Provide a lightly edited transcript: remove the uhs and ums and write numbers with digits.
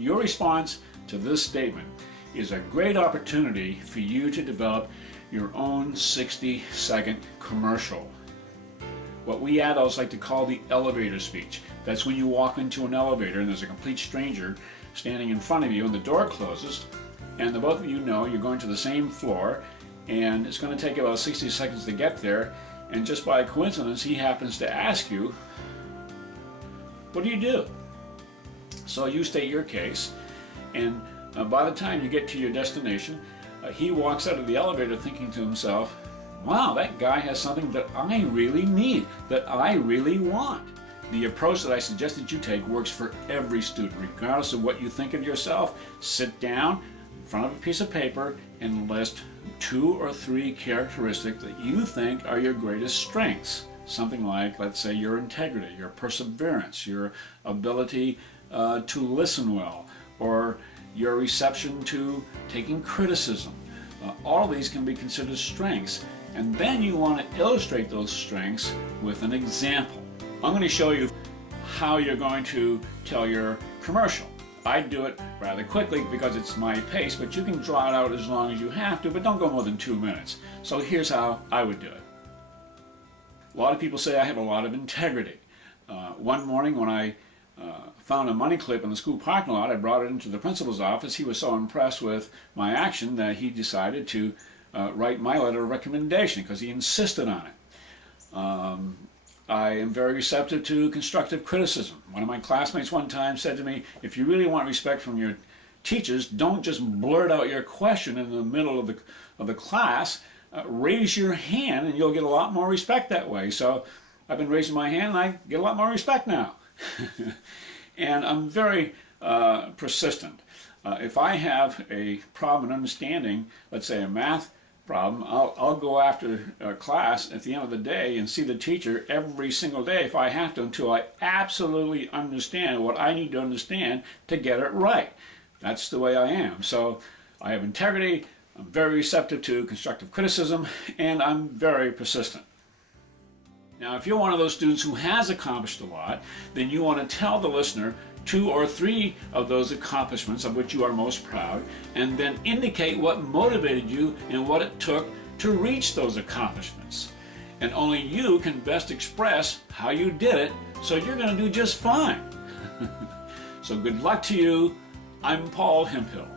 Your response to this statement is a great opportunity for you to develop your own 60-second commercial. What we adults like to call the elevator speech. That's when you walk into an elevator and there's a complete stranger standing in front of you and the door closes, and the both of you know you're going to the same floor and it's going to take about 60 seconds to get there, and just by coincidence he happens to ask you, what do? So you state your case, and by the time you get to your destination, he walks out of the elevator thinking to himself, wow, that guy has something that I really need, that I really want. The approach that I suggest that you take works for every student, regardless of what you think of yourself. Sit down in front of a piece of paper and list 2 or 3 characteristics that you think are your greatest strengths. Something like, let's say, your integrity, your perseverance, your ability to listen well, or your reception to taking criticism. All of these can be considered strengths, and then you want to illustrate those strengths with an example. I'm going to show you how you're going to tell your commercial. I do it rather quickly because it's my pace, but you can draw it out as long as you have to, but don't go more than 2 minutes. So here's how I would do it. A lot of people say I have a lot of integrity. One morning when I found a money clip in the school parking lot, I brought it into the principal's office. He was so impressed with my action that he decided to write my letter of recommendation because he insisted on it. I am very receptive to constructive criticism. One of my classmates one time said to me, if you really want respect from your teachers, don't just blurt out your question in the middle of the class. Raise your hand and you'll get a lot more respect that way. So I've been raising my hand and I get a lot more respect now. And I'm very persistent. If I have a problem in understanding, let's say a math problem, I'll go after class at the end of the day and see the teacher every single day if I have to, until I absolutely understand what I need to understand to get it right. That's the way I am. So I have integrity, I'm very receptive to constructive criticism, and I'm very persistent. Now, if you're one of those students who has accomplished a lot, then you want to tell the listener 2 or 3 of those accomplishments of which you are most proud, and then indicate what motivated you and what it took to reach those accomplishments. And only you can best express how you did it, so you're going to do just fine. So good luck to you. I'm Paul Hemphill.